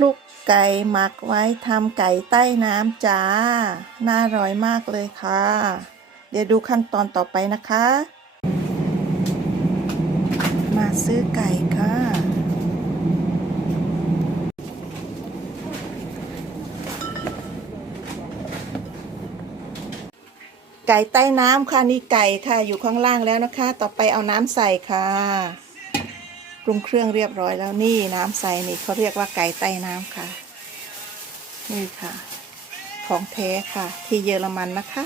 คลุกไก่หมักไว้ทำไก่ใต้น้ำจ้า น่าอร่อยมากเลยค่ะ เดี๋ยวดูขั้นตอนต่อไปนะคะ มาซื้อไก่ค่ะ ไก่ใต้น้ำค่ะนี่ไก่ค่ะอยู่ข้างล่างแล้วนะคะ ต่อไปเอาน้ำใส่ค่ะ รุงเครื่องเรียบร้อยแล้วนี่น้ำใส่นี่เขาเรียกว่าไก่ใต้น้ำค่ะ นี่ค่ะ ของแท้ค่ะ ที่เยอรมันนะคะ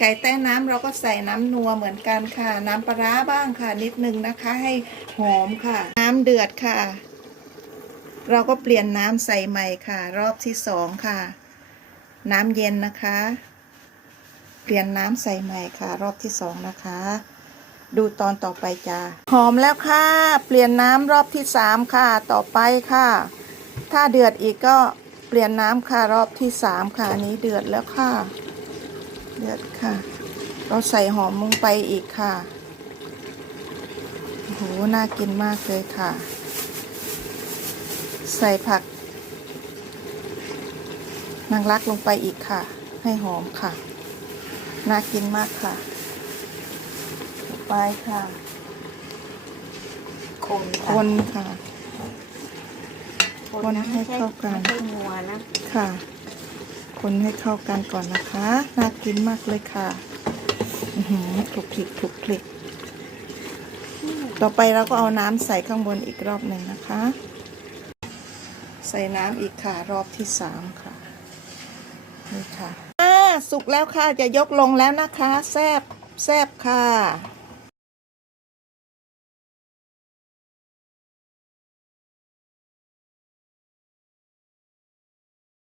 ไก่ใต้น้ำเราก็ใส่น้ำนัวเหมือนกันค่ะ น้ำปลาร้าบ้างค่ะ นิดนึงนะคะ ให้หอมค่ะ น้ำเดือดค่ะ เราก็เปลี่ยนน้ำใส่ใหม่ค่ะ รอบที่สองค่ะ น้ำเย็นนะคะ เปลี่ยนน้ำใส่ใหม่ค่ะ รอบที่สองนะคะ ดูตอนต่อไปจ้าหอมแล้วค่ะ เปลี่ยนน้ำรอบที่สามค่ะ ต่อไปค่ะ ถ้าเดือดอีกก็เปลี่ยนน้ำค่ะรอบที่สามค่ะอันนี้เดือดแล้วค่ะ เดือดค่ะ เราใส่หอมลงไปอีกค่ะโหน่ากินมากเลยค่ะ ใส่ผักนางรักลงไปอีกค่ะ ให้หอมค่ะ น่ากินมากค่ะ ไปค่ะ คนคนค่ะ คนให้เข้ากัน ไม่ใช่งัวนะค่ะ คนให้เข้ากันก่อนนะคะ น่ากินมากเลยค่ะอือหือคลุกคลิกคลุกคลิก ต่อไปเราก็เอาน้ำใส่ข้างบนอีกรอบหนึ่งนะคะ ใส่น้ำอีกค่ะ รอบที่สามค่ะ นี่ค่ะอ่าสุกแล้วค่ะจะยกลงแล้วนะคะ แซบแซบค่ะ